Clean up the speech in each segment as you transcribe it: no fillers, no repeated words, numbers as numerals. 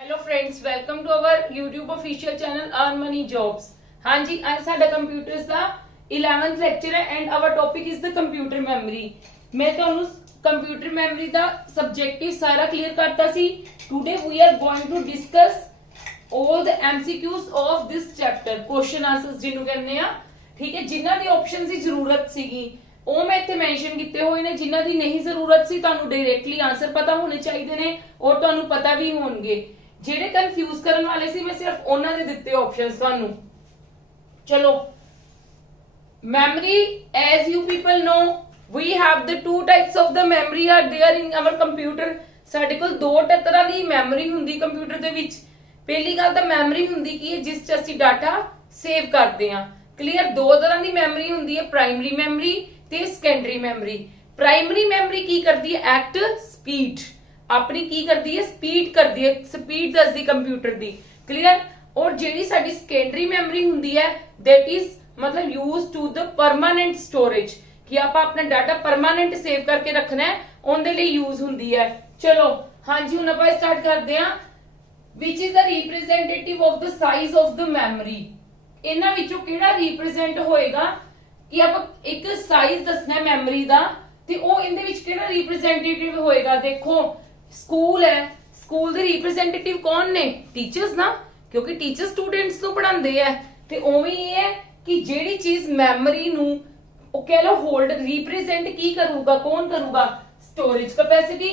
Hello friends, welcome to our YouTube official channel earn money jobs. हाँ जी, आज साडा कंप्यूटर्स का 11th लेक्चर है and our topic is the computer memory. मैं ਤੁਹਾਨੂੰ कंप्यूटर मेमोरी ਦਾ ਸਬਜੈਕਟਿਵ ਸਾਰਾ ਕਲੀਅਰ ਕਰਤਾ ਸੀ। Today we are going to discuss all the MCQs of this chapter, question answers ਜਿਹਨੂੰ ਕਹਿੰਦੇ ਆ। ਠੀਕ ਹੈ, ਜਿਨ੍ਹਾਂ ਦੀ ਆਪਸ਼ਨ ਦੀ ਜ਼ਰੂਰਤ ਸੀਗੀ ਉਹ ਮੈਂ ਇੱਥੇ ਮੈਂਸ਼ਨ ਕੀਤੇ ਹੋਏ ਨੇ। ਜਿਨ੍ਹਾਂ ਦੀ ਨਹੀਂ ਜ਼ਰੂਰਤ ਸੀ ਤੁਹਾਨੂੰ ਡਾਇਰੈਕਟਲੀ ਆਨਸਰ ਪਤਾ ਹੋਣੇ ਚਾਹੀਦੇ ਨੇ ਔਰ ਤੁਹਾਨੂੰ ਪਤਾ ਵੀ ਹੋਣਗੇ। ਜਿਹੜੇ ਕਨਫਿਊਜ਼ ਕਰਨ ਵਾਲੇ ਸੀ ਮੈਂ ਸਿਰਫ ਉਹਨਾਂ ਦੇ ਦਿੱਤੇ ਆਪਸ਼ਨਸ ਤੁਹਾਨੂੰ। ਚਲੋ, memory, as you people know, we have the two types of the memory are there in our computer। ਸਾਡੇ ਕੋਲ ਦੋ ਤਰ੍ਹਾਂ ਦੀ ਮੈਮਰੀ ਹੁੰਦੀ ਕੰਪਿਊਟਰ ਦੇ ਵਿੱਚ। ਪਹਿਲੀ ਗੱਲ ਤਾਂ ਮੈਮਰੀ ਹੁੰਦੀ ਕੀ ਹੈ ਜਿਸ 'ਚ ਅਸੀਂ ਡਾਟਾ ਸੇਵ ਕਰਦੇ ਹਾਂ। ਕਲੀਅਰ, ਦੋ ਤਰ੍ਹਾਂ ਦੀ ਮੈਮਰੀ ਹੁੰਦੀ ਹੈ, ਪ੍ਰਾਇਮਰੀ ਮੈਮਰੀ ਤੇ ਸੈਕੰਡਰੀ ਮੈਮਰੀ। ਪ੍ਰਾਇਮਰੀ ਮੈਮਰੀ ਕੀ ਕਰਦੀ ਹੈ? ਐਕਟ ਸਪੀਡ, ਆਪਣੀ ਕੀ ਕਰਦੀ ਹੈ? ਸਪੀਡ ਕਰਦੀ ਹੈ, ਸਪੀਡ ਦੱਸਦੀ ਕੰਪਿਊਟਰ ਦੀ। ਕਲੀਅਰ। ਔਰ ਜਿਹੜੀ ਸਾਡੀ ਸੈਕੰਡਰੀ ਮੈਮਰੀ ਹੁੰਦੀ ਹੈ that is मतलब use to the permanent storage, कि ਆਪਾਂ ਆਪਣਾ ਡਾਟਾ ਪਰਮਾਨੈਂਟ ਸੇਵ ਕਰਕੇ ਰੱਖਣਾ ਹੈ, ਉਹਦੇ ਲਈ ਯੂਜ਼ ਹੁੰਦੀ ਹੈ। ਚਲੋ ਹਾਂਜੀ, ਹੁਣ ਆਪਾਂ ਸਟਾਰਟ ਕਰਦੇ ਹਾਂ। which is the representative of the size of the memory। ਇਹਨਾਂ ਵਿੱਚੋਂ ਕਿਹੜਾ ਰਿਪਰੈਜ਼ੈਂਟ ਹੋਏਗਾ ਕਿ ਆਪਾਂ ਇੱਕ ਸਾਈਜ਼ ਦੱਸਣਾ ਹੈ ਮੈਮਰੀ ਦਾ, ਤੇ ਉਹ ਇਹਦੇ ਵਿੱਚ ਕਿਹੜਾ ਰਿਪਰੈਜ਼ੈਂਟੇਟਿਵ ਹੋਏਗਾ? ਦੇਖੋ, ਸਕੂਲ ਹੈ, ਸਕੂਲ ਦੇ ਰਿਪਰੈਜ਼ੈਂਟੇਟਿਵ ਕੌਣ ਨੇ? ਟੀਚਰਸ ਨਾ, ਕਿਉਂਕਿ ਟੀਚਰ ਸਟੂਡੈਂਟਸ ਨੂੰ ਪੜ੍ਹਾਉਂਦੇ ਆ। ਤੇ ਉਵੇਂ ਹੀ ਹੈ ਕਿ ਜਿਹੜੀ ਚੀਜ਼ ਮੈਮਰੀ ਨੂੰ ਉਹ ਕਹਿ ਲਓ ਹੋਲਡ ਰਿਪਰੈਜ਼ੈਂਟ ਕੀ ਕਰੂਗਾ, ਕੌਣ ਕਰੂਗਾ? Storage capacity,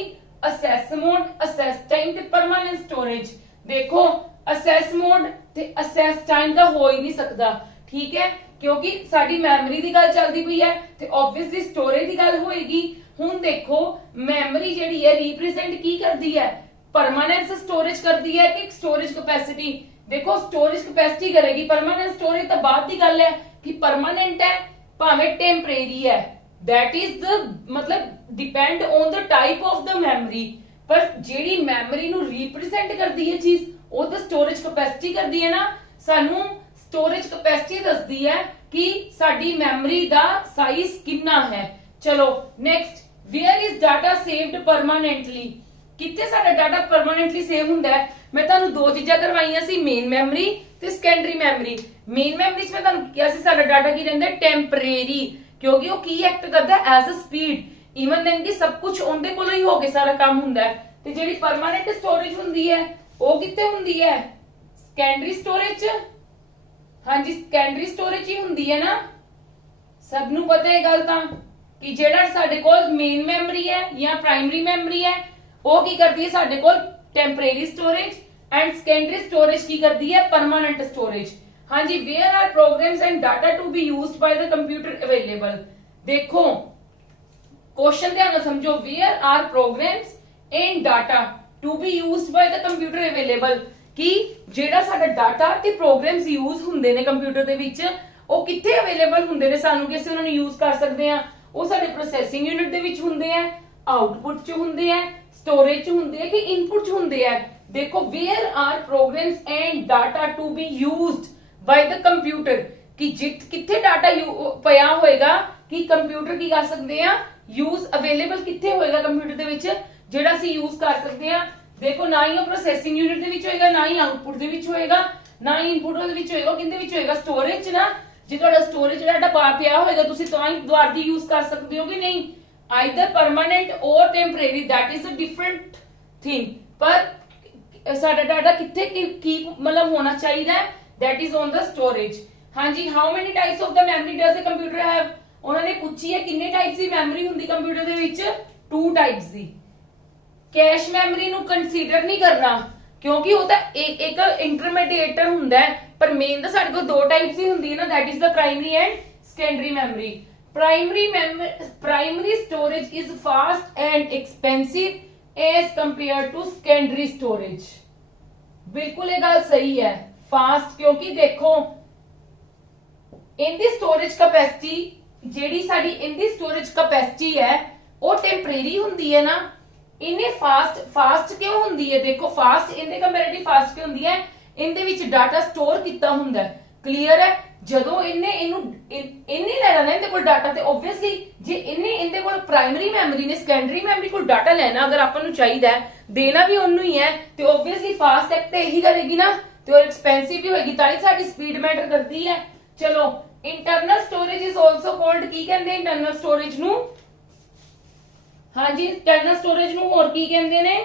access mode, access time ਤੇ ਪਰਮਾਨੈਂਟ ਸਟੋਰੇਜ। ਦੇਖੋ, ਅਸੈਸ ਮੋਡ ਤੇ ਅਸੈਸ ਟਾਈਮ ਦਾ ਹੋ ਹੀ ਨਹੀਂ ਸਕਦਾ। ਠੀਕ ਹੈ, ਕਿਉਂਕਿ ਸਾਡੀ ਮੈਮਰੀ ਦੀ ਗੱਲ ਚੱਲਦੀ ਪਈ ਹੈ ਤੇ ਆਬਵੀਅਸਲੀ ਸਟੋਰੇਜ ਦੀ ਗੱਲ ਹੋਏਗੀ। ਹੁਣ ਦੇਖੋ, ਮੈਮਰੀ ਜਿਹੜੀ ਹੈ ਰਿਪਰੈਜ਼ੈਂਟ ਕੀ ਕਰਦੀ ਹੈ? परमानेंट स्टोरेज करती है कि स्टोरेज कैपेसिटी? देखो, स्टोरेज कैपेसिटी करेगी, परमानेंट स्टोरेज तो बात की गल है कि परमानेंट है भावे टेम्परेरी है। दैट इज द मतलब depend on the type of the memory. पर जेडी मेमोरी नु रिप्रेजेंट करती है चीज वो तो स्टोरेज कैपेसिटी करती है ना। सानू स्टोरेज कैपेसिटी दसदी है कि साडी मेमोरी दा साइज कितना है। चलो next, where is data saved permanently? कितने साडा डाटा परमानेंटली सेव हुंदा है? मैं ਤੁਹਾਨੂੰ ਦੋ ਚੀਜ਼ਾਂ ਕਰਵਾਈਆਂ ਸੀ, ਮੇਨ ਮੈਮਰੀ ਤੇ ਸੈਕੰਡਰੀ ਮੈਮਰੀ। ਮੇਨ ਮੈਮਰੀ 'ਚ ਮੈਂ ਤੁਹਾਨੂੰ ਕਿਹਾ ਸੀ ਸਾਡਾ ਡਾਟਾ ਕੀ ਰਹਿੰਦਾ? ਟੈਂਪਰੇਰੀ, ਕਿਉਂਕਿ ਉਹ ਕੀ ਐਕਟ ਕਰਦਾ as a speed. Even then ਕਿ ਸਭ ਕੁਝ ਉਹਦੇ ਕੋਲੋਂ ਹੀ ਹੋ ਕੇ ਸਾਰਾ ਕੰਮ ਹੁੰਦਾ ਹੈ। ਤੇ ਜਿਹੜੀ ਪਰਮਾਨੈਂਟ ਸਟੋਰੇਜ ਹੁੰਦੀ ਹੈ ਉਹ ਕਿੱਥੇ ਹੁੰਦੀ ਹੈ? ਸੈਕੰਡਰੀ ਸਟੋਰੇਜ 'ਚ। ਹਾਂਜੀ, ਸੈਕੰਡਰੀ ਸਟੋਰੇਜ ਹੀ ਹੁੰਦੀ ਹੈ ਨਾ। ਸਭ ਨੂੰ ਪਤਾ ਹੈ ਗੱਲ ਤਾਂ ਕਿ ਜਿਹੜਾ ਸਾਡੇ ਕੋਲ ਮੇਨ ਮੈਮਰੀ ਹੈ ਜਾਂ ਪ੍ਰਾਇਮਰੀ ਮੈਮਰੀ ਹੈ ਉਹ ਕੀ ਕਰਦੀ ਹੈ ਸਾਡੇ ਕੋਲ? Temporary storage. And secondary storage ਕੀ ਕਰਦੀ ਹੈ? Permanent storage. ਹਾਂਜੀ, where are programs and data to be used by the computer available? ਦੇਖੋ, क्वेश्चन ध्यान ਨਾਲ ਸਮਝੋ। Where are programs and data to be used by the computer available, ਕਿ ਜਿਹੜਾ ਸਾਡਾ ਡਾਟਾ ਤੇ ਪ੍ਰੋਗਰਾਮਸ ਯੂਜ਼ ਹੁੰਦੇ ਨੇ ਕੰਪਿਊਟਰ ਦੇ ਵਿੱਚ ਉਹ ਕਿੱਥੇ ਅਵੇਲੇਬਲ ਹੁੰਦੇ ਨੇ ਸਾਨੂੰ, ਕਿ ਅਸੀਂ ਉਹਨਾਂ ਨੂੰ ਯੂਜ਼ ਕਰ ਸਕਦੇ ਹਾਂ? ਉਹ ਸਾਡੇ ਪ੍ਰੋਸੈਸਿੰਗ ਯੂਨਿਟ ਦੇ ਵਿੱਚ ਹੁੰਦੇ ਆ, ਆਊਟਪੁੱਟ 'ਚ ਹੁੰਦੇ ਆ, स्टोरेज च हुंदे हैं कि इनपुट च हुंदे हैं? देखो, where are programs and data to be used by the computer, कि किथे डाटा पिया होएगा कि कंप्यूटर की कर सकते हैं यूज अवेलेबल किथे होएगा कंप्यूटर दे विच जेड़ा ਅਸੀਂ यूज कर सकते हैं। देखो, ना ही प्रोसेसिंग यूनिट दे विच होएगा, ना ही आउटपुट दे विच होएगा, ना ही इनपुट दे विच होएगा, किंदे विच होएगा? स्टोरेज च ना। जे ਤੁਹਾਡਾ स्टोरेज डाटा पिया होएगा ਤੁਸੀਂ ਤਾਂ ਹੀ ਦੁਬਾਰਾ ਦੀ यूज कर सकते हो कि नहीं? either permanent or temporary, that is a different thing। पर साडा डाटा किथे कीप मतलब होना चाहिए? that is on the storage। हाँ जी, how many types of the memory does a computer have? उन्होंने पूछी है किन्ने टाइप्स ਦੀ memory ਹੁੰਦੀ ਕੰਪਿਊਟਰ ਦੇ ਵਿੱਚ? 2 types ਦੀ। ਕੈਸ਼ ਮੈਮਰੀ ਨੂੰ ਕੰਸੀਡਰ ਨਹੀਂ ਕਰਨਾ ਕਿਉਂਕਿ ਉਹ ਤਾਂ ਇੱਕ ਇੰਟਰਮੀਡੀਏਟਰ ਹੁੰਦਾ ਹੈ, ਪਰ ਮੇਨ ਤਾਂ ਸਾਡੇ ਕੋਲ ਦੋ ਟਾਈਪਸ ਹੀ ਹੁੰਦੀ ਹੈ ਨਾ, that is the primary and secondary memory। Primary storage is fast and expensive as compared to secondary storage। बिल्कुल ये गल सही है, फास्ट, क्योंकि देखो इनदी स्टोरेज कैपेसिटी जेडी साडी इनदी स्टोरेज कैपेसिटी है वो टेम्परेरी हुंदी है ना। इन्हें फास्ट क्यों हुंदी है? देखो, फास्ट इनदे कंपैरेटिव फास्ट क्यों हुंदी है? इनदे विच डाटा स्टोर किता हुंदा है। क्लियर है? ਜਦੋਂ ਇਹਨੇ ਲੈ ਲੈਣਾ ਇਹਦੇ ਕੋਲ ਡਾਟਾ ਤੇ ਆਬਵੀਅਸਲੀ ਜੇ ਇਹਦੇ ਕੋਲ ਪ੍ਰਾਇਮਰੀ ਮੈਮਰੀ ਨੇ ਸੈਕੰਡਰੀ ਮੈਮਰੀ ਕੋਲ ਡਾਟਾ ਲੈਣਾ ਅਗਰ ਆਪਾਂ ਨੂੰ ਚਾਹੀਦਾ ਹੈ ਦੇਣਾ ਵੀ ਉਹਨੂੰ ਹੀ ਹੈ ਤੇ ਆਬਵੀਅਸਲੀ ਫਾਸਟ ਟੈਕ ਤੇ ਇਹੀ ਕਰੇਗੀ ਨਾ ਤੇ ਉਹ ਐਕਸਪੈਂਸਿਵ ਵੀ ਹੋਏਗੀ ਤਾਂ ਹੀ ਸਾਡੀ ਸਪੀਡ ਮੈਟਰ ਕਰਦੀ ਹੈ। ਚਲੋ internal storage is also called ਕੀ ਕਹਿੰਦੇ ਇੰਟਰਨਲ ਸਟੋਰੇਜ ਨੂੰ ਹਾਂਜੀ ਇੰਟਰਨਲ ਸਟੋਰੇਜ ਨੂੰ ਹੋਰ ਕੀ ਕਹਿੰਦੇ ਨੇ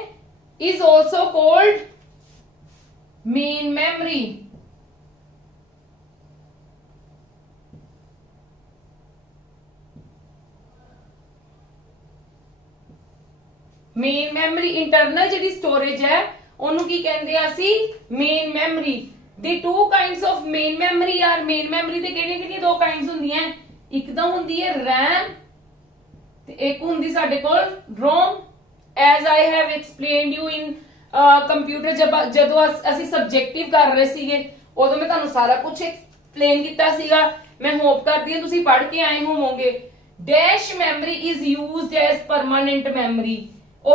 is also called main memory. Main memory internal ਜਿਹੜੀ ਸਟੋਰੇਜ ਹੈ ਉਹਨੂੰ ਕੀ ਕਹਿੰਦੇ ਆ ਅਸੀਂ main memory. The two kinds of main memory are main memory ਦੇ ਕਿਹੜੀਆਂ ਦੋ ਕਾਈਂਡਸ ਹੁੰਦੀਆਂ ਇੱਕ ਤਾਂ ਹੁੰਦੀ ਹੈ RAM ਤੇ ਇੱਕ ਹੁੰਦੀ ਸਾਡੇ ਕੋਲ ROM as I have explained you in computer ਜਦੋਂ ਅਸੀਂ ਸਬਜੈਕਟਿਵ ਕਰ ਰਹੇ ਸੀਗੇ ਉਦੋਂ ਮੈਂ ਤੁਹਾਨੂੰ ਸਾਰਾ ਕੁਝ ਐਕਸਪਲੇਨ ਕੀਤਾ ਸੀਗਾ। ਮੈਂ ਹੋਪ ਕਰਦੀ ਹਾਂ ਤੁਸੀਂ ਪੜ੍ਹ ਕੇ ਆਏ ਹੋਵੋਗੇ। Dash memory is used as permanent memory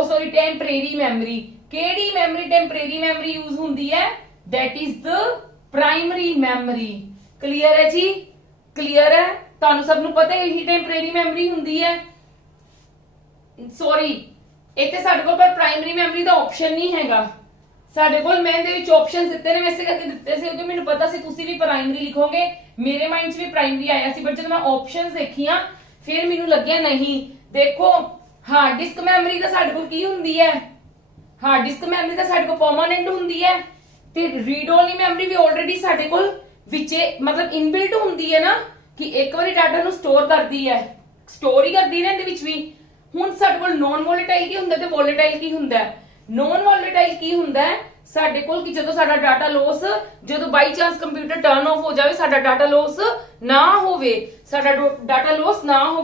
sorry temporary memory. ਕਿਹੜੀ ਮੈਮਰੀ ਟੈਂਪਰੇਰੀ ਮੈਮਰੀ ਯੂਜ਼ ਹੁੰਦੀ ਹੈ that is the primary memory। Clear ਹੈ ਜੀ ਕਲੀਅਰ ਹੈ ਤੁਹਾਨੂੰ ਸਭ ਨੂੰ ਪਤਾ ਹੈ ਇਹੀ ਟੈਂਪਰੇਰੀ ਮੈਮਰੀ ਹੁੰਦੀ ਹੈ। ਸੌਰੀ ਇੱਥੇ ਸਾਡੇ ਕੋਲ ਪਰ ਪ੍ਰਾਇਮਰੀ ਮੈਮਰੀ ਦਾ ਆਪਸ਼ਨ ਨਹੀਂ ਹੈਗਾ ਸਾਡੇ ਕੋਲ। ਮੈਂ ਇਹਦੇ ਵਿੱਚ ਆਪਸ਼ਨਸ ਦਿੱਤੇ ਨੇ ਵੈਸੇ ਕਰਕੇ ਦਿੱਤੇ ਸੀ ਕਿਉਂਕਿ ਮੈਨੂੰ ਪਤਾ ਸੀ ਤੁਸੀਂ ਵੀ ਪ੍ਰਾਇਮਰੀ ਲਿਖੋਗੇ ਮੇਰੇ ਮਾਈਂਡ 'ਚ ਵੀ ਪ੍ਰਾਇਮਰੀ ਆਇਆ ਸੀ ਬਟ ਜਦੋਂ ਮੈਂ ਆਪਸ਼ਨਸ ਦੇਖੀਆਂ ਫਿਰ ਮੈਨੂੰ ਲੱਗਿਆ ਨਹੀਂ। ਦੇਖੋ ਹਾਰਡ ਡਿਸਕ ਮੈਮਰੀ ਤਾਂ ਸਾਡੇ ਕੋਲ ਕੀ ਹੁੰਦੀ ਹੈ ਹਾਰਡ ਡਿਸਕ ਮੈਮਰੀ ਤਾਂ ਸਾਡੇ ਕੋਲ ਪਰਮਾਨੈਂਟ ਹੁੰਦੀ ਹੈ ਤੇ ਰੀਡ ਓਨਲੀ ਮੈਮਰੀ ਵੀ ਆਲਰੇਡੀ ਸਾਡੇ ਕੋਲ ਵਿੱਚੇ ਮਤਲਬ ਇਨਬਿਲਟ ਹੁੰਦੀ ਹੈ ਨਾ ਕਿ ਇੱਕ ਵਾਰੀ ਡਾਟਾ ਨੂੰ ਸਟੋਰ ਕਰਦੀ ਹੈ ਸਟੋਰ ਹੀ ਕਰਦੀ ਹੈ ਇਹਦੇ ਵਿੱਚ ਵੀ। ਹੁਣ ਸਾਡੇ ਕੋਲ ਨੌਨ ਵੋਲੇਟਾਈਲ ਕੀ ਹੁੰਦਾ ਤੇ ਵੋਲੇਟਾਈਲ ਕੀ ਹੁੰਦਾ ਨੌਨ ਵੋਲੇਟਾਈਲ ਕੀ ਹੁੰਦਾ ਸਾਡੇ ਕੋਲ ਕਿ ਜਦੋਂ ਸਾਡਾ ਡਾਟਾ ਲੋਸ ਜਦੋਂ by chance computer turn off ਹੋ ਜਾਵੇ ਸਾਡਾ ਡਾਟਾ ਲੋਸ ਨਾ ਹੋਵੇ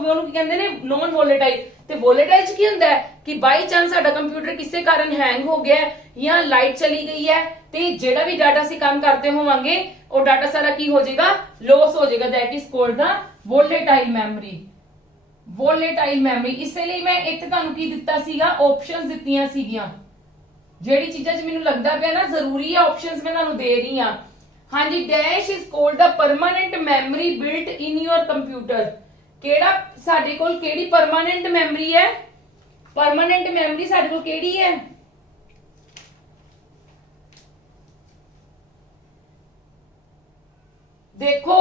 ਉਹਨੂੰ ਕੀ ਕਹਿੰਦੇ ਨੇ ਨੌਨ ਵੋਲੇਟਾਈਲ। ਤੇ ਵੋਲੇਟਾਈਲ ਚ ਕੀ ਹੁੰਦਾ ਕਿ ਬਾਈ ਚਾਂਸ ਸਾਡਾ ਕੰਪਿਊਟਰ ਕਿਸੇ ਕਾਰਨ ਹੈਂਗ ਹੋ ਗਿਆ ਜਾਂ ਲਾਈਟ ਚਲੀ ਗਈ ਹੈ ਤੇ ਜਿਹੜਾ ਵੀ ਡਾਟਾ ਅਸੀਂ ਕੰਮ ਕਰਦੇ ਹੋਵਾਂਗੇ ਉਹ ਡਾਟਾ ਸਾਰਾ ਕੀ ਹੋ ਜਾਏਗਾ ਲੋਸ ਹੋ ਜਾਏਗਾ। That is called the volatile memory. Volatile memory ਇਸੇ ਲਈ ਮੈਂ ਇੱਥੇ ਤੁਹਾਨੂੰ ਕੀ ਦਿੱਤਾ ਸੀਗਾ ਆਪਸ਼ਨਸ ਦਿੱਤੀਆਂ ਸੀਗੀਆਂ ਜਿਹੜੀ ਚੀਜ਼ਾਂ 'ਚ ਮੈਨੂੰ ਲੱਗਦਾ ਪਿਆ ਨਾ ਜ਼ਰੂਰੀ ਹੈ ਆਪਸ਼ਨਸ ਮੈਂ ਤੁਹਾਨੂੰ ਦੇ ਰਹੀ ਹਾਂ। ਹਾਂਜੀ dash is called the permanent memory built in your computer. ਕਿਹੜਾ ਸਾਡੇ ਕੋਲ ਕਿਹੜੀ ਪਰਮਾਨੈਂਟ ਮੈਮਰੀ ਹੈ ਪਰਮਾਨੈਂਟ ਮੈਮਰੀ ਸਾਡੇ ਕੋਲ ਕਿਹੜੀ ਹੈ ਦੇਖੋ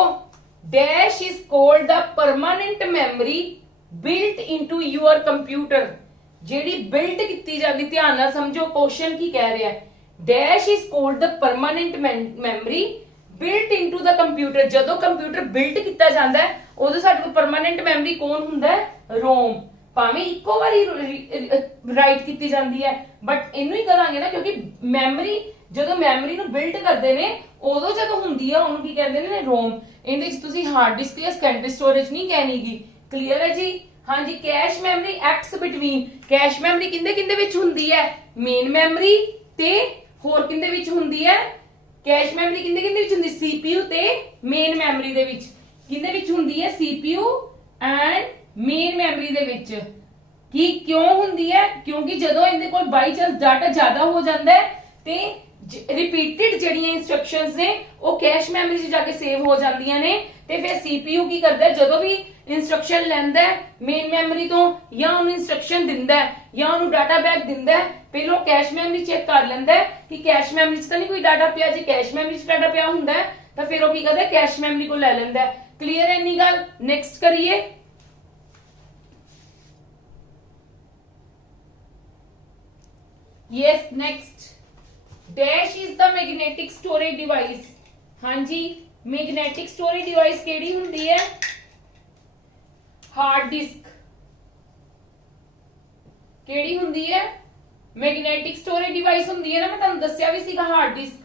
dash is called the permanent memory built into your computer ਜਿਹੜੀ ਬਿਲਟ ਕੀਤੀ ਜਾਂਦੀ ਧਿਆਨ ਨਾਲ ਸਮਝੋ ਕੁਐਸਚਨ ਕੀ ਕਹਿ ਰਿਹਾ dash is called the permanent memory built into the computer. ਜਦੋਂ ਕੰਪਿਊਟਰ ਬਿਲਟ ਕੀਤਾ ਜਾਂਦਾ ਹੈ ਉਦੋਂ ਸਾਡੇ ਕੋਲ ਪਰਮਾਨੈਂਟ ਮੈਮਰੀ ਕੌਣ ਹੁੰਦਾ ਹੈ ਰੋਮ। ਭਾਵੇਂ ਇੱਕੋ ਵਾਰੀ ਰਾਈਟ ਕੀਤੀ ਜਾਂਦੀ ਹੈ ਬਟ ਇਹਨੂੰ ਹੀ ਕਰਾਂਗੇ ਨਾ ਕਿਉਂਕਿ ਮੈਮਰੀ ਜਦੋਂ ਮੈਮਰੀ ਨੂੰ ਬਿਲਡ ਕਰਦੇ ਨੇ ਉਦੋਂ ਜਦੋਂ ਹੁੰਦੀ ਹੈ ਉਹਨੂੰ ਕੀ ਕਹਿੰਦੇ ਨੇ ਰੋਮ। ਇਹਦੇ ਵਿੱਚ ਤੁਸੀਂ ਹਾਰਡ ਡਿਸਕ ਜਾਂ ਸੈਕੰਡਰੀ ਸਟੋਰੇਜ ਨਹੀਂ ਕਹਿਣੀਗੀ। ਕਲੀਅਰ ਹੈ ਜੀ ਹਾਂਜੀ। Cache memory acts between cache memory ਕਿੰਦੇ ਵਿੱਚ ਹੁੰਦੀ ਹੈ ਮੇਨ ਮੈਮਰੀ ਤੇ ਹੋਰ ਕਿੰਦੇ ਵਿੱਚ ਹੁੰਦੀ ਹੈ ਕੈਸ਼ ਮੈਮਰੀ ਕਿੰਦੇ ਵਿੱਚ ਹੁੰਦੀ CPU ਤੇ ਮੇਨ ਮੈਮਰੀ ਦੇ ਵਿੱਚ ਕਿੰਦੇ ਵਿੱਚ ਹੁੰਦੀ ਹੈ CPU ਐਂਡ ਮੇਨ ਮੈਮਰੀ ਦੇ ਵਿੱਚ। ਕੀ ਕਿਉਂ ਹੁੰਦੀ ਹੈ ਕਿਉਂਕਿ ਜਦੋਂ ਇਹਦੇ ਕੋਲ ਬਾਈ ਚਾਂਸ ਡਾਟਾ ਜ਼ਿਆਦਾ ਹੋ ਜਾਂਦਾ ਹੈ ਤੇ ਰਿਪੀਟਡ ਜਿਹੜੀਆਂ ਇਨਸਟਰਕਸ਼ਨਸ ਨੇ ਉਹ ਕੈਸ਼ ਮੈਮਰੀ 'ਚ ਜਾ ਕੇ ਸੇਵ ਹੋ ਜਾਂਦੀਆਂ ਨੇ ਤੇ ਫਿਰ CPU ਕੀ ਕਰਦਾ ਜਦੋਂ ਵੀ ਇੰਸਟਰਕਸ਼ਨ ਲੈਂਦਾ ਮੇਨ ਮੈਮਰੀ ਤੋਂ ਜਾਂ ਉਹਨੂੰ ਇੰਸਟਰਕਸ਼ਨ ਦਿੰਦਾ ਜਾਂ ਉਹਨੂੰ ਡਾਟਾ ਬੈਕ ਦਿੰਦਾ ਪਹਿਲਾਂ ਕੈਸ਼ ਮੈਮਰੀ ਚੈੱਕ ਕਰ ਲੈਂਦਾ ਕਿ ਕੈਸ਼ ਮੈਮਰੀ 'ਚ ਤਾਂ ਨਹੀਂ ਕੋਈ ਡਾਟਾ ਪਿਆ। ਜੇ ਕੈਸ਼ ਮੈਮਰੀ 'ਚ ਡਾਟਾ ਪਿਆ ਹੁੰਦਾ ਤਾਂ ਫਿਰ ਉਹ ਕੀ ਕਰਦਾ ਕੈਸ਼ ਮੈਮਰੀ ਕੋਲ ਲੈ ਲੈਂਦਾ। ਕਲੀਅਰ ਹੈ ਇੰਨੀ ਗੱਲ। ਨੈਕਸਟ ਕਰੀਏ yes next dash is the magnetic storage device. ਹਾਂਜੀ ਮੈਗਨੈਟਿਕ ਸਟੋਰੇਜ ਡਿਵਾਈਸ ਕਿਹੜੀ ਹੁੰਦੀ ਹੈ ਹਾਰਡ ਡਿਸਕ। ਕਿਹੜੀ ਹੁੰਦੀ ਹੈ ਮੈਗਨੈਟਿਕ ਸਟੋਰੇਜ ਡਿਵਾਈਸ ਹੁੰਦੀ ਹੈ ਨਾ ਮੈਂ ਤੁਹਾਨੂੰ ਦੱਸਿਆ ਵੀ ਸੀਗਾ hard disk.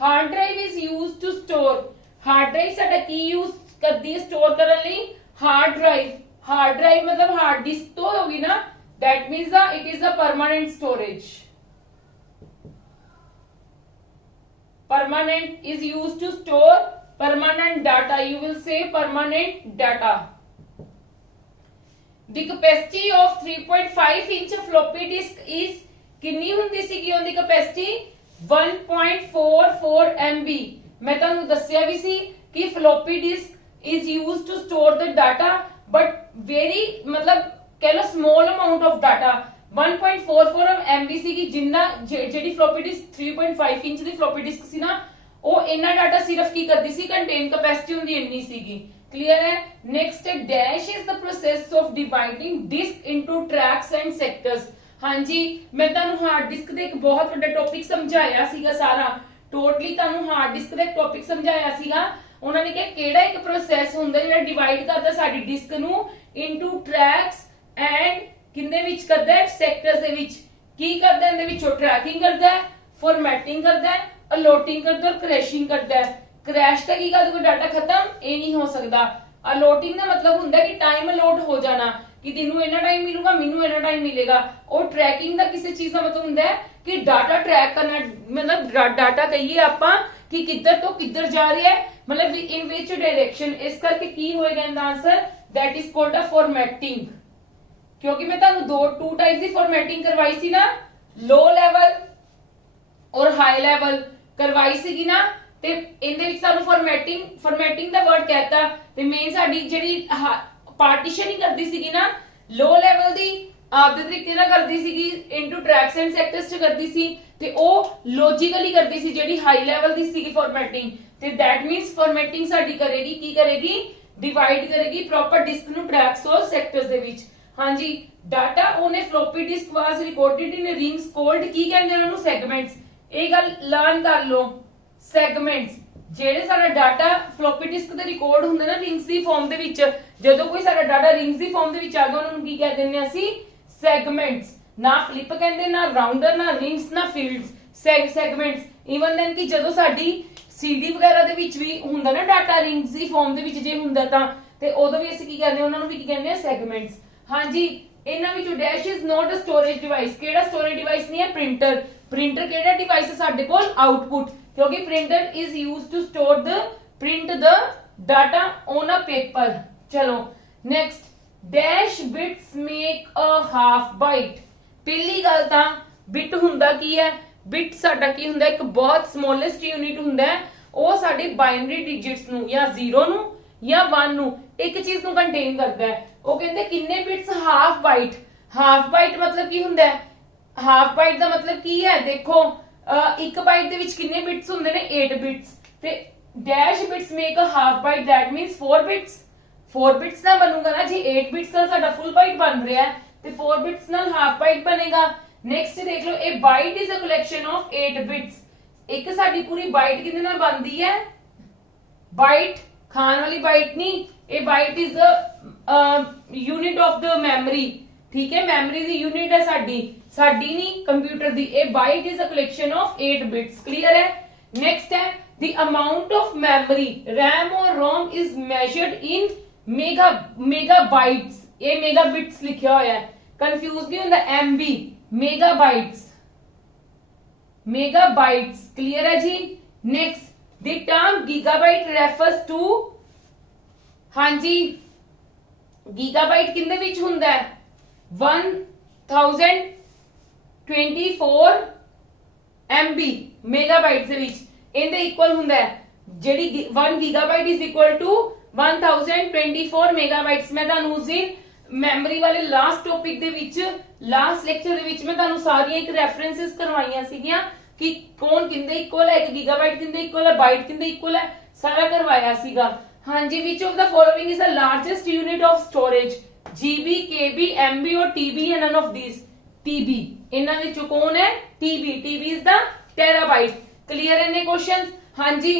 Hard drive is used to store hard drive ਸਾਡਾ ਕੀ ਯੂਜ਼ ਕਰਦੀ ਹੈ ਸਟੋਰ ਕਰਨ ਲਈ ਹਾਰਡ ਡਰਾਈਵ। ਹਾਰਡ ਡਰਾਈਵ ਮਤਲਬ ਹਾਰਡ ਡਿਸਕ ਤੋਂ ਹੋਗੀ ਨਾ that means it is a permanent storage. Permanent is used to store permanent data. You will say permanent data. The capacity of 3.5 inch floppy disk is कितनी हुंदी सी की उनकी capacity 1.44 MB। मैं ਤੁਹਾਨੂੰ ਦੱਸਿਆ ਵੀ ਸੀ कि floppy disk is used to store the data but very मतलब कह लो small amount of data 1.44 MB ਸੀ ਕਿ ਜਿੰਨਾ ਜਿਹੜੀ ਫਲੋਪੀ ਡਿਸਕ 3.5 ਇੰਚ ਦੀ ਫਲੋਪੀ ਡਿਸਕ ਸੀ ਨਾ ਉਹ ਇੰਨਾ ਡਾਟਾ ਸਿਰਫ ਕੀ ਕਰਦੀ ਸੀ ਕੰਟੇਨ ਕੈਪੈਸਿਟੀ ਹੁੰਦੀ ਇੰਨੀ ਸੀਗੀ क्लियर है next dash is the process of dividing disk into tracks and sectors हाँ जी मैं ਤੁਹਾਨੂੰ ਹਾਰਡ ਡਿਸਕ ਦੇ ਇੱਕ ਬਹੁਤ ਵੱਡਾ ਟੌਪਿਕ ਸਮਝਾਇਆ ਸੀਗਾ ਸਾਰਾ ਟੋਟਲੀ ਤੁਹਾਨੂੰ ਹਾਰਡ ਡਿਸਕ ਦਾ ਇੱਕ ਟੌਪਿਕ ਸਮਝਾਇਆ ਸੀਗਾ ਉਹਨਾਂ ਨੇ ਕਿਹਾ ਕਿਹੜਾ ਇੱਕ ਪ੍ਰੋਸੈਸ ਹੁੰਦਾ ਜਿਹੜਾ ਡਿਵਾਈਡ ਕਰਦਾ ਸਾਡੀ ਡਿਸਕ ਨੂੰ ਇਨਟੂ ਟਰੈਕਸ ਐਂਡ ਕਿੰਨੇ ਵਿੱਚ ਕਰਦਾ ਹੈ ਸੈਕਟਰਸ ਦੇ ਵਿੱਚ ਕੀ ਕਰਦਾ ਇਹਦੇ ਵਿੱਚੋਂ ਟਰੈਕਿੰਗ ਕਰਦਾ ਹੈ ਫਾਰਮੈਟਿੰਗ ਕਰਦਾ ਹੈ ਅਲੋਟਿੰਗ ਕਰਦਾ ਹੈ ਕ੍ਰੈਸ਼ਿੰਗ ਕਰਦਾ ਹੈ क्रैश का की कोई डाटा खत्म ये नहीं हो सकता अलोटिंग का मतलब होता है कि टाइम अलोट हो जाना कि तेनू इतना टाइम मिलूगा मैनू इतना टाइम मिलेगा और ट्रैकिंग का किसी चीज का मतलब होता है कि डाटा ट्रैक करना मतलब डाटा कहिए आपां कि किधर तो किधर जा रहा है मतलब इन विच डायरेक्शन इस करके की होएगा इनका answer that is called a formatting क्योंकि मैं तुहानू टू टाइप की फॉर्मेटिंग करवाई सी ना लो लैवल और हाई लैवल करवाई सी ना ਤੇ ਇਹਦੇ ਵਿੱਚ ਸਾਨੂੰ ਫਾਰਮੈਟਿੰਗ ਦਾ ਵਰਡ ਕਹਿਤਾ ਤੇ ਮੇਨ ਸਾਡੀ ਜਿਹੜੀ ਪਾਰਟੀਸ਼ਨਿੰਗ ਕਰਦੀ ਸੀਗੀ ਨਾ ਲੋ ਲੈਵਲ ਦੀ ਆਪਦੇ ਤਰੀਕੇ ਨਾਲ ਕਰਦੀ ਸੀਗੀ ਇਨਟੂ ਟਰੈਕਸ ਐਂਡ ਸੈਕਟਰਸ ਚ ਕਰਦੀ ਸੀ ਤੇ ਉਹ ਲੌਜੀਕਲੀ ਕਰਦੀ ਸੀ ਜਿਹੜੀ ਹਾਈ ਲੈਵਲ ਦੀ ਸੀਗੀ ਫਾਰਮੈਟਿੰਗ ਤੇ ਦੈਟ ਮੀਨਸ ਫਾਰਮੈਟਿੰਗ ਸਾਡੀ ਕਰੇਗੀ ਕੀ ਕਰੇਗੀ ਡਿਵਾਈਡ ਕਰੇਗੀ ਪ੍ਰੋਪਰ ਡਿਸਕ ਨੂੰ ਟਰੈਕਸ ਔਰ ਸੈਕਟਰਸ ਦੇ ਵਿੱਚ ਹਾਂਜੀ ਡਾਟਾ ਉਹਨੇ ਫਲੋਪੀ ਡਿਸਕ ਵਾਸ ਰਿਕਾਰਡਡ ਇਨ ਰਿੰਗਸ ਕੋਲਡ ਕੀ ਕਹਿੰਦੇ ਉਹਨਾਂ ਨੂੰ ਸੈਗਮੈਂਟਸ ਇਹ ਗੱਲ ਲਰਨ ਕਰ ਲਓ ਸੈਗਮੈਂਟਸ ਜਿਹੜੇ ਸਾਡਾ ਡਾਟਾ ਫਲੋਪੀ ਡਿਸਕ ਤੇ ਰਿਕਾਰਡ ਹੁੰਦਾ ਨਾ ਰਿੰਗਸ ਦੀ ਫਾਰਮ ਦੇ ਵਿੱਚ ਜਦੋਂ ਕੋਈ ਸਾਡਾ ਡਾਟਾ ਰਿੰਗਸ ਦੀ ਫਾਰਮ ਦੇ ਵਿੱਚ ਆ ਗਿਆ ਉਹਨਾਂ ਨੂੰ ਕੀ ਕਹਿ ਦਿੰਦੇ ਅਸੀਂ ਸੈਗਮੈਂਟਸ ਨਾ ਫਲਿਪ ਕਹਿੰਦੇ ਨਾ ਰਾਉਂਡਰ ਨਾ ਰਿੰਗਸ ਨਾ ਫੀਲਡਸ ਸੈਗਮੈਂਟਸ ਈਵਨ ਦੈਨ ਕਿ ਜਦੋਂ ਸਾਡੀ ਸੀਡੀ ਵਗੈਰਾ ਦੇ ਵਿੱਚ ਵੀ ਹੁੰਦਾ ਨਾ ਡਾਟਾ ਰਿੰਗਸ ਦੀ ਫਾਰਮ ਦੇ ਵਿੱਚ ਜੇ ਹੁੰਦਾ ਤਾਂ ਤੇ ਉਦੋਂ ਵੀ ਅਸੀਂ ਕੀ ਕਹਿੰਦੇ ਉਹਨਾਂ ਨੂੰ ਵੀ ਕੀ ਕਹਿੰਦੇ ਆ ਸੈਗਮੈਂਟਸ ਹਾਂਜੀ ਇਹਨਾਂ ਵਿੱਚੋਂ dash is not a storage device ਕਿਹੜਾ ਸਟੋਰੇਜ ਡਿਵਾਈਸ ਨਹੀਂ ਹੈ ਪ੍ਰਿੰਟਰ ਪ੍ਰਿੰਟਰ ਕਿਹੜਾ ਡਿਵਾਈਸ ਹੈ ਸਾਡੇ ਕੋਲ ਆਊਟਪੁੱਟ क्योंकि printer is used to store the print the data on a paper चलो next dash bits make a half byte पहली गल तां bit हुंदा की है bit साडा की हुंदा एक बहुत smallest unit हुंदा है ਉਹ ਸਾਡੀ ਬਾਈਨਰੀ ਡਿਜਿਟਸ ਨੂੰ ਜਾਂ 0 ਨੂੰ ਜਾਂ 1 ਨੂੰ ਇੱਕ ਚੀਜ਼ ਨੂੰ ਕੰਟੇਨ ਕਰਦਾ ਹੈ ਉਹ ਕਹਿੰਦੇ ਕਿੰਨੇ ਬਿਟਸ ਹਾਫ ਬਾਈਟ ਮਤਲਬ ਕੀ ਹੁੰਦਾ ਹੈ ਹਾਫ ਬਾਈਟ ਦਾ ਮਤਲਬ ਕੀ ਹੈ ਦੇਖੋ ਇੱਕ ਬਾਈਟ ਦੇ ਵਿੱਚ ਕਿੰਨੇ ਬਿਟਸ ਹੁੰਦੇ ਨੇ 8 ਬਿਟਸ ਤੇ dash bits make a half byte that means 4 bits ਨਾਲ ਬਣੂਗਾ ਨਾ ਜੀ 8 ਬਿਟਸ ਨਾਲ ਸਾਡਾ ਫੁੱਲ ਬਾਈਟ ਬਣ ਰਿਹਾ ਹੈ ਤੇ 4 ਬਿਟਸ ਨਾਲ ਹਾਫ ਬਾਈਟ ਬਣੇਗਾ ਨੈਕਸਟ ਦੇਖ ਲਓ ਇਹ byte is a collection of 8 bits ਇੱਕ ਸਾਡੀ ਪੂਰੀ ਬਾਈਟ ਕਿਹਦੇ ਨਾਲ ਬਣਦੀ ਹੈ ਬਾਈਟ ਖਾਣ ਵਾਲੀ ਬਾਈਟ ਨਹੀਂ ਇਹ byte is a unit of the memory ठीक है मेमोरी दी यूनिट है साडी नहीं कंप्यूटर दी a byte is a collection of 8 bits clear है नेक्स्ट है the amount of memory RAM और ROM is measured in megabytes ये मेगाबिट्स लिखा हुआ है कंफ्यूज नहीं होंदा एमबी मेगाबाइट्स क्लियर है जी next the term gigabyte refers to हां जी गीगाबाइट किंदे विच हुंदा है 1024 MB मेगाबाइट ਦੇ ਵਿੱਚ ਇਹਦੇ ਇਕੁਅਲ ਹੁੰਦਾ ਹੈ ਜਿਹੜੀ 1 ਗੀਗਾਬਾਈਟ ਇਜ਼ ਇਕੁਅਲ ਟੂ 1024 ਮੇਗਾਬਾਈਟਸ ਮੈਂ ਤੁਹਾਨੂੰ ਉਸ ਦਿਨ ਮੈਮਰੀ ਵਾਲੇ ਲਾਸਟ ਟੌਪਿਕ ਦੇ ਵਿੱਚ ਲਾਸਟ ਲੈਕਚਰ ਦੇ ਵਿੱਚ ਮੈਂ ਤੁਹਾਨੂੰ ਸਾਰੀਆਂ ਇੱਕ ਰੈਫਰੈਂਸਸ ਕਰਵਾਈਆਂ ਸੀਗੀਆਂ ਕਿ ਕੌਣ ਕਿੰਦੇ ਇਕੁਅਲ ਹੈ 1 ਗੀਗਾਬਾਈਟ ਕਿੰਦੇ ਇਕੁਅਲ ਹੈ ਬਾਈਟ ਕਿੰਦੇ ਇਕੁਅਲ ਹੈ ਸਾਰਾ ਕਰਵਾਇਆ ਸੀਗਾ ਹਾਂਜੀ which of the following is the largest unit of storage GB, KB, MB और TB है none of these. TB इन्हां विचों कौन है TB. TB is the terabyte. Clear है ने क्वेश्चंस हाँ जी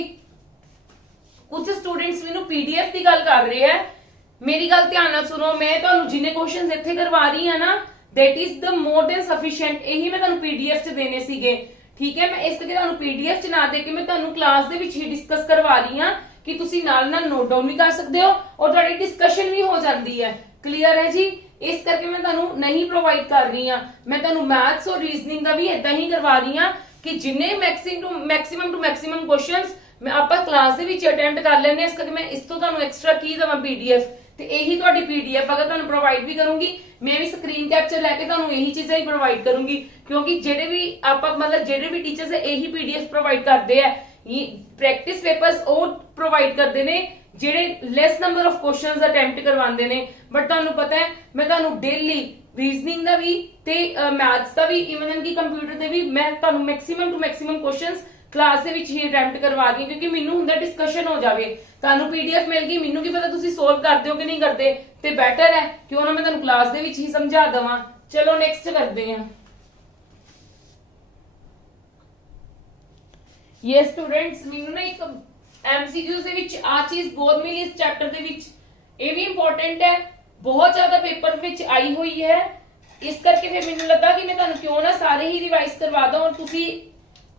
कुछ स्टूडेंट्स मैनू PDF की गल कर रहे हैं मेरी गल ध्यान नाल सुनो मैं तुहानू जिन्ने क्वेश्चंस इत्थे करवा रही हां ना that is the more than sufficient यही मैं तुहानू PDF च देने सीगे ठीक है मैं इस करके तुहानू PDF च ना दे के मैं तुहानू क्लास दे विच ही डिस्कस करवा रही हां कि तुसी नाल नाल नोट डाउन भी कर सकते हो और तुहाडी डिस्कशन भी हो जाती है क्लियर है जी इस करके मैं तुहानू नहीं प्रोवाइड कर रही हां मैं तुहानू मैथ्स और रीजनिंग का भी इदां ही करवा रही हां कि जिन्ने मैक्सिमम टू मैक्सिमम क्वेश्चंस मैं आपा क्लास दे विच अटेम्प्ट कर लेने इस करके मैं इस तो तुहानू एक्स्ट्रा की देवां PDF ते यही तुहाडी PDF अगर तुहानू प्रोवाइड भी करूंगी मैं भी स्क्रीन कैप्चर लेके तुहानू यही चीज़ां ही प्रोवाइड करूंगी क्योंकि जेडे भी आपा मतलब जेडे भी टीचर्स है यही PDF प्रोवाइड करते हैं प्रैक्टिस पेपर्स ਉਹ प्रोवाइड करते ने ਜਿਹੜੇ ਲੈਸ ਨੰਬਰ ਆਫ ਕੁਐਸਚਨਸ ਅਟੈਂਪਟ ਕਰਵਾਉਂਦੇ ਨੇ ਬਟ ਤੁਹਾਨੂੰ ਪਤਾ ਹੈ ਮੈਂ ਤੁਹਾਨੂੰ ਡੇਲੀ ਰੀਜ਼ਨਿੰਗ ਦਾ ਵੀ ਤੇ ਮੈਥਸ ਦਾ ਵੀ ਇਵਨ ਕਿ ਕੰਪਿਊਟਰ ਦੇ ਵੀ ਮੈਂ ਤੁਹਾਨੂੰ maximum to maximum questions class ਦੇ ਵਿੱਚ ਹੀ ਅਟੈਂਪਟ ਕਰਵਾ ਰਹੀ ਹਾਂ ਕਿਉਂਕਿ ਮੈਨੂੰ ਹੁੰਦਾ ਡਿਸਕਸ਼ਨ ਹੋ ਜਾਵੇ ਤੁਹਾਨੂੰ ਪੀਡੀਐਫ ਮਿਲ ਗਈ ਮੈਨੂੰ ਕੀ ਪਤਾ ਤੁਸੀਂ ਸੋਲਵ ਕਰਦੇ ਹੋ ਕਿ ਨਹੀਂ ਕਰਦੇ ਤੇ ਬੈਟਰ ਹੈ ਕਿਉਂ ਨਾ ਮੈਂ ਤੁਹਾਨੂੰ ਕਲਾਸ ਦੇ ਵਿੱਚ ਹੀ ਸਮਝਾ ਦਵਾਂ ਚਲੋ ਨੈਕਸਟ ਕਰਦੇ ਹਾਂ ये स्टूडेंट्स ਮੈਨੂੰ ਨਾ ਇੱਕ एमसीक्यूज ਦੇ ਵਿੱਚ ਆ ਚੀਜ਼ ਬਹੁਤ ਮਿਲੀ ਇਸ ਚੈਪਟਰ ਦੇ ਵਿੱਚ ਇਹ ਵੀ ਇੰਪੋਰਟੈਂਟ ਹੈ ਬਹੁਤ ਜ਼ਿਆਦਾ ਪੇਪਰ ਵਿੱਚ ਆਈ ਹੋਈ ਹੈ ਇਸ ਕਰਕੇ ਫਿਰ ਮੈਨੂੰ ਲੱਗਾ ਕਿ ਮੈਂ ਤੁਹਾਨੂੰ ਕਿਉਂ ਨਾ ਸਾਰੇ ਹੀ ਰਿਵਾਈਜ਼ ਕਰਵਾ ਦਾਂ ਔਰ ਤੁਸੀਂ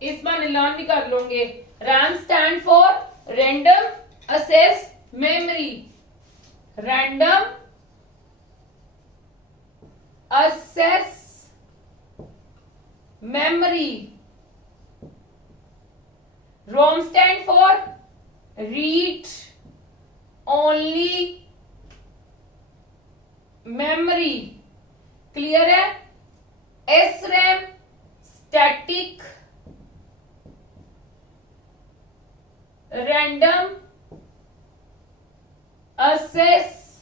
ਇਸ ਬਹਾਨੇ ਲਰਨ ਵੀ ਕਰ ਲਓਗੇ RAM stand for random assess memory random assess memory ROM stand for read only memory clear है SRAM static random access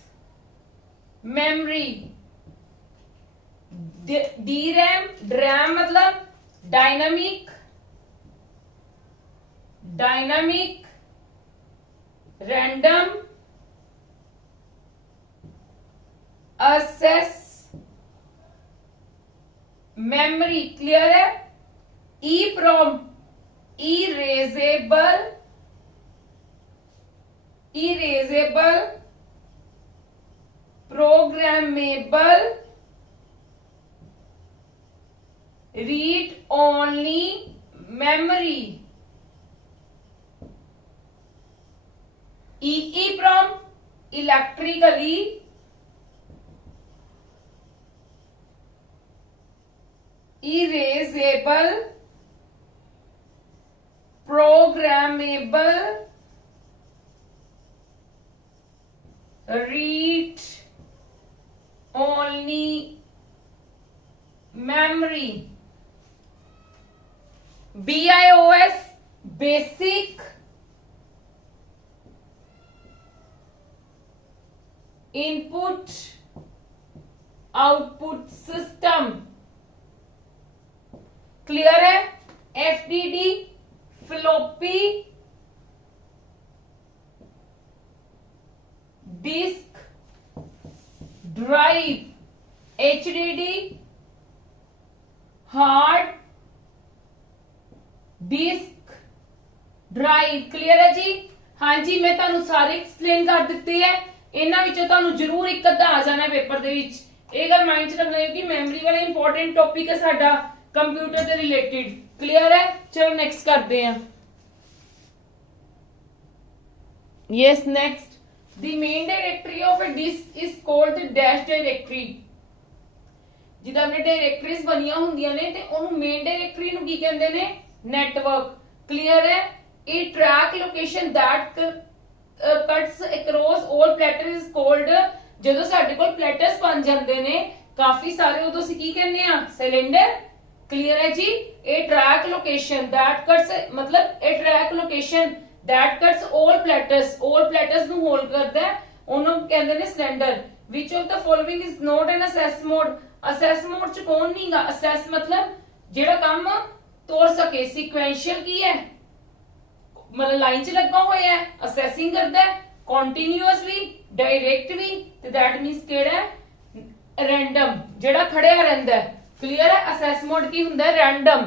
memory DRAM मतलब dynamic random access memory clear है EEPROM erasable programmable read only memory EEPROM electrically erasable programmable read only memory BIOS basic input output system clear है FDD floppy disk drive HDD hard disk drive clear है जी हाँ जी मैं ਤੁਹਾਨੂੰ ਸਾਰੇ explain कर ਦਿੱਤੇ ਹੈ ਇਹਨਾਂ ਵਿੱਚੋਂ ਤੁਹਾਨੂੰ ਜ਼ਰੂਰ ਇੱਕ ਅੱਧਾ ਆ ਜਾਣਾ ਪੇਪਰ ਦੇ ਵਿੱਚ ਇਹ ਗੱਲ ਮਾਈਂਡ 'ਚ ਰੱਖਣਾ ਹੈ ਕਿ ਮੈਮਰੀ ਵਾਲਾ ਇੰਪੋਰਟੈਂਟ ਟੌਪਿਕ ਹੈ ਸਾਡਾ ਕੰਪਿਊਟਰ ਦੇ ਰਿਲੇਟਡ ਕਲੀਅਰ ਹੈ ਚਲੋ ਨੈਕਸਟ ਕਰਦੇ ਹਾਂ yes next the main directory of a disk is called the dash directory ਜਿੱਦਾਂ ਆਪਣੇ ਡਾਇਰੈਕਟਰੀਜ਼ ਬਣੀਆਂ ਹੁੰਦੀਆਂ ਨੇ ਤੇ ਉਹਨੂੰ ਮੇਨ ਡਾਇਰੈਕਟਰੀ ਨੂੰ ਕੀ ਕਹਿੰਦੇ ਨੇ ਨੈਟਵਰਕ ਕਲੀਅਰ ਹੈ ਇਹ track location that cuts across all platters is called ਜਦੋਂ ਸਾਡੇ ਕੋਲ ਪਲੈਟਰਸ ਬਣ ਜਾਂਦੇ ਨੇ ਕਾਫੀ ਸਾਰੇ ਉਦੋਂ ਅਸੀਂ ਕੀ ਕਹਿੰਦੇ ਆ ਸਿਲੰਡਰ ਕਲੀਅਰ ਹੈ ਜੀ ਇਹ ਟਰੈਕ ਲੋਕੇਸ਼ਨ that cuts ਮਤਲਬ ਇਹ track location that cuts all platters ਨੂੰ ਹੋਲਡ ਕਰਦਾ ਉਹਨੂੰ ਕਹਿੰਦੇ ਨੇ cylinder which of the following is not an assess mode ਚ ਕੌਣ ਨਹੀਂਗਾ assess ਮਤਲਬ ਜਿਹੜਾ ਕੰਮ ਤੋੜ ਸਕੇ sequential ਕੀ ਹੈ मतलब लाइन च लगा हुआ है असेसिंग करता है कंटीन्यूअसली डायरेक्ट भी ते दैट मींस केड़ा है रैंडम जेड़ा खड़िया रहंदा है क्लियर है असेस मोड की हुंदा है रैंडम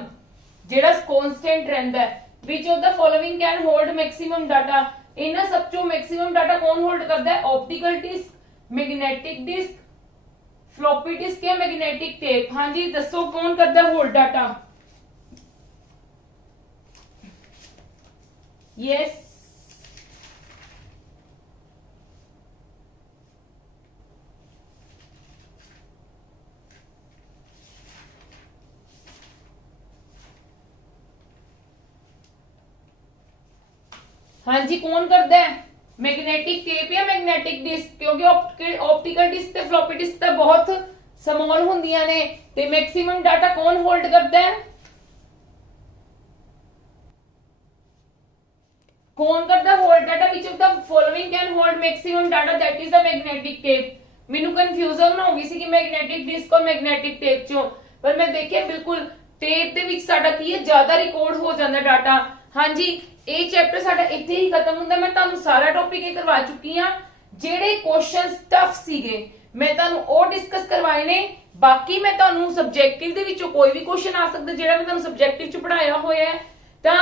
जेड़ा कांस्टेंट रहंदा है which of the following can hold maximum data इना सब चो मैक्सिमम डाटा कौन होल्ड करता है optical disc magnetic disk floppy disk या मैग्नेटिक टेप हां जी दसो कौन करता है होल्ड डाटा yes हाँ जी कौन करता है मैग्नेटिक टेप या मैग्नेटिक डिस्क क्योंकि ऑप्टिकल डिस्क ते फ्लॉपी डिस्क ते बहुत स्मॉल होंदियां ने ते मैक्सिमम डाटा कौन होल्ड करता है कौन करता hold data, which of the following can hold maximum data, that is the magnetic tape. ਮੈਨੂੰ ਕਨਫਿਊਜ਼ਨ ਹੋ ਗਈ ਸੀ ਕਿ ਮੈਗਨੈਟਿਕ ਡਿਸਕ ਔਰ ਮੈਗਨੈਟਿਕ ਟੇਪ ਚੋਂ, ਪਰ ਮੈਂ ਦੇਖਿਆ ਬਿਲਕੁਲ ਟੇਪ ਦੇ ਵਿੱਚ ਸਾਡਾ ਕੀ ਹੈ ਜ਼ਿਆਦਾ ਰਿਕਾਰਡ ਹੋ ਜਾਂਦਾ ਡਾਟਾ। ਹਾਂਜੀ ਇਹ ਚੈਪਟਰ ਸਾਡਾ ਇੱਥੇ ਹੀ ਖਤਮ ਹੁੰਦਾ। ਮੈਂ ਤੁਹਾਨੂੰ ਸਾਰਾ ਟੌਪਿਕ ਇਹ ਕਰਵਾ ਚੁੱਕੀ ਹਾਂ। ਜਿਹੜੇ ਕੁਐਸਚਨਸ ਟਫ ਸੀਗੇ ਮੈਂ ਤੁਹਾਨੂੰ ਉਹ ਡਿਸਕਸ ਕਰਵਾਏ ਨੇ। ਬਾਕੀ ਮੈਂ ਤੁਹਾਨੂੰ ਸਬਜੈਕਟਿਵ ਦੇ ਵਿੱਚੋਂ ਕੋਈ ਵੀ ਕੁਐਸਚਨ ਆ ਸਕਦਾ ਜਿਹੜਾ ਮੈਂ ਤੁਹਾਨੂੰ ਸਬਜੈਕਟਿਵ ਚ ਪੜਾਇਆ ਹੋਇਆ ਹੈ। ਤਾਂ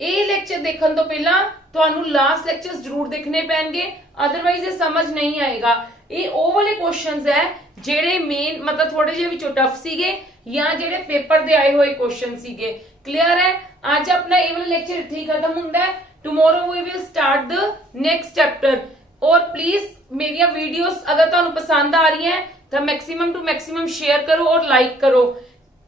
ਇਹ ਲੈਕਚਰ ਦੇਖਣ ਤੋਂ ਪਹਿਲਾਂ ਤੁਹਾਨੂੰ ਲਾਸਟ ਲੈਕਚਰਸ ਜ਼ਰੂਰ ਦੇਖਣੇ ਪੈਣਗੇ, ਅਦਰਵਾਈਜ਼ ਇਹ ਸਮਝ ਨਹੀਂ ਆਏਗਾ। ਇਹ ਉਹ ਵਾਲੇ ਕੁਐਸਚਨਸ ਹੈ ਜਿਹੜੇ ਮੇਨ ਮਤਲਬ ਥੋੜੇ ਜਿਹੇ ਵਿੱਚੋਂ ਟਫ ਸੀਗੇ ਜਾਂ ਜਿਹੜੇ ਪੇਪਰ ਦੇ ਆਏ ਹੋਏ ਕੁਐਸਚਨ ਸੀਗੇ। ਕਲੀਅਰ ਹੈ? ਅੱਜ ਆਪਣਾ ਇਹ ਵਾਲਾ ਲੈਕਚਰ ਇੱਥੇ ਹੀ ਖਤਮ ਹੁੰਦਾ ਹੈ। Tomorrow we will start the next chapter. और प्लीज मेरी वीडियोस अगर ਤੁਹਾਨੂੰ पसंद आ रही हैं तो मैक्सिमम टू मैक्सिमम शेयर करो और लाइक करो।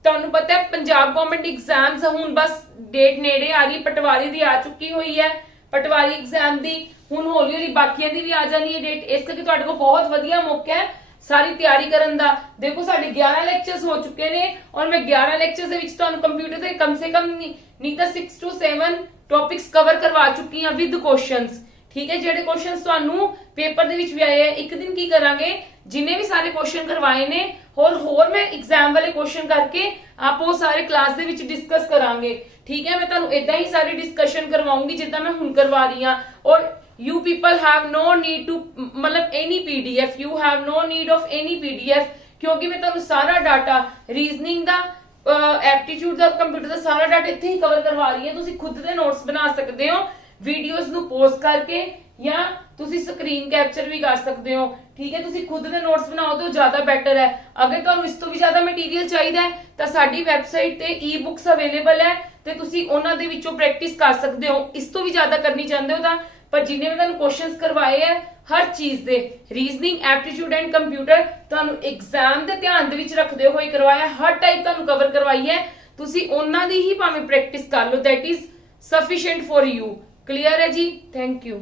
ਤੁਹਾਨੂੰ पता है पंजाब गवर्नमेंट एग्जाम्स ਹੁਣ बस डेट नेड़े आ रही, पटवारी ਦੀ आ चुकी हुई है, पटवारी एग्जाम ਦੀ ਹੁਣ ਹੌਲੀ ਹੌਲੀ ਬਾਕੀਆਂ ਦੀ ਵੀ ਆ ਜਾਣੀ ਹੈ ਡੇਟ। ਇਸ ਕਰਕੇ ਤੁਹਾਡੇ ਕੋਲ ਬਹੁਤ ਵਧੀਆ ਮੌਕਾ ਹੈ ਸਾਰੀ ਤਿਆਰੀ ਕਰਨ ਦਾ। ਦੇਖੋ ਸਾਡੇ 11 ਲੈਕਚਰਸ ਹੋ ਚੁੱਕੇ ਨੇ ਔਰ ਮੈਂ 11 ਲੈਕਚਰਸ ਦੇ ਵਿੱਚ ਤੁਹਾਨੂੰ ਕੰਪਿਊਟਰ ਦੇ ਕਮ ਸੇ ਕਮ ਨਹੀਂ ਤਾਂ 6 to 7 ਟੌਪਿਕਸ ਕਵਰ ਕਰਵਾ ਚੁੱਕੀ ਹਾਂ ਵਿਦ ਕੁਐਸਚਨਸ। ठीक है, जेडे क्वेश्चंस ਤੁਹਾਨੂੰ पेपर ਦੇ ਵਿੱਚ ਵੀ ਆਏ ਹੈ ਇੱਕ ਦਿਨ ਕੀ ਕਰਾਂਗੇ ਜਿੰਨੇ ਵੀ ਸਾਰੇ ਕੁਐਸਚਨ ਕਰਵਾਏ ਨੇ ਹੋਰ ਮੈਂ एग्जाम ਵਾਲੇ ਕੁਐਸਚਨ ਕਰਕੇ ਆਪ ਉਹ ਸਾਰੇ ਕਲਾਸ ਦੇ ਵਿੱਚ ਡਿਸਕਸ ਕਰਾਂਗੇ। ਠੀਕ ਹੈ, ਮੈਂ ਤੁਹਾਨੂੰ ਇਦਾਂ ਹੀ ਸਾਰੀ ਡਿਸਕਸ਼ਨ ਕਰਵਾਉਂਗੀ ਜਿੱਦਾਂ ਮੈਂ ਹੁਣ ਕਰਵਾ ਰਹੀ ਹਾਂ। ਔਰ you people have no need to मतलब any PDF, you have no need of any PDF ਕਿਉਂਕਿ ਮੈਂ ਤੁਹਾਨੂੰ ਸਾਰਾ ਡਾਟਾ ਰੀਜ਼ਨਿੰਗ ਦਾ ਐਪਟੀਟਿਊਡ ਦਾ ਕੰਪਿਊਟਰ ਦਾ ਸਾਰਾ ਡਾਟਾ ਇੱਥੇ ਹੀ ਕਵਰ ਕਰਵਾ ਰਹੀ ਹਾਂ। ਤੁਸੀਂ ਖੁਦ ਦੇ ਨੋਟਸ ਬਣਾ ਸਕਦੇ ਹੋ वीडियोस ਨੂੰ ਪੋਜ਼ ਕਰਕੇ ਜਾਂ ਤੁਸੀਂ ਸਕਰੀਨ ਕੈਪਚਰ ਵੀ ਕਰ ਸਕਦੇ ਹੋ। ਠੀਕ ਹੈ, ਤੁਸੀਂ ਖੁਦ ਦੇ ਨੋਟਸ ਬਣਾਓ ਤਾਂ ਜ਼ਿਆਦਾ ਬੈਟਰ ਹੈ। ਅਗਰ ਤੁਹਾਨੂੰ ਇਸ ਤੋਂ ਵੀ ਜ਼ਿਆਦਾ ਮਟੀਰੀਅਲ ਚਾਹੀਦਾ ਹੈ ਤਾਂ ਸਾਡੀ ਵੈਬਸਾਈਟ ਤੇ ਈ-ਬੁੱਕਸ ਅਵੇਲੇਬਲ ਹੈ ਤੇ ਤੁਸੀਂ ਉਹਨਾਂ ਦੇ ਵਿੱਚੋਂ ਪ੍ਰੈਕਟਿਸ ਕਰ ਸਕਦੇ ਹੋ। ਇਸ ਤੋਂ ਵੀ ਜ਼ਿਆਦਾ ਕਰਨੀ ਚਾਹੁੰਦੇ ਹੋ ਤਾਂ ਪਰ ਜਿੰਨੇ ਵੀ ਤੁਹਾਨੂੰ ਕੁਐਸਚਨਸ ਕਰਵਾਏ ਹੈ ਹਰ ਚੀਜ਼ ਦੇ ਰੀਜ਼ਨਿੰਗ, ਐਪਟੀਟਿਊਡ ਐਂਡ ਕੰਪਿਊਟਰ ਤੁਹਾਨੂੰ ਐਗਜ਼ਾਮ ਦੇ ਧਿਆਨ ਦੇ ਵਿੱਚ ਰੱਖਦੇ ਹੋਏ ਕਰਵਾਇਆ, ਹਰ ਟਾਈਪ ਤੁਹਾਨੂੰ ਕਵਰ ਕਰਵਾਈ ਹੈ। ਤੁਸੀਂ ਉਹਨਾਂ ਦੀ ਹੀ ਭਾਵੇਂ ਪ੍ਰੈਕਟਿਸ ਕਰ ਲਓ, that is sufficient for you. Clear है जी? Thank you.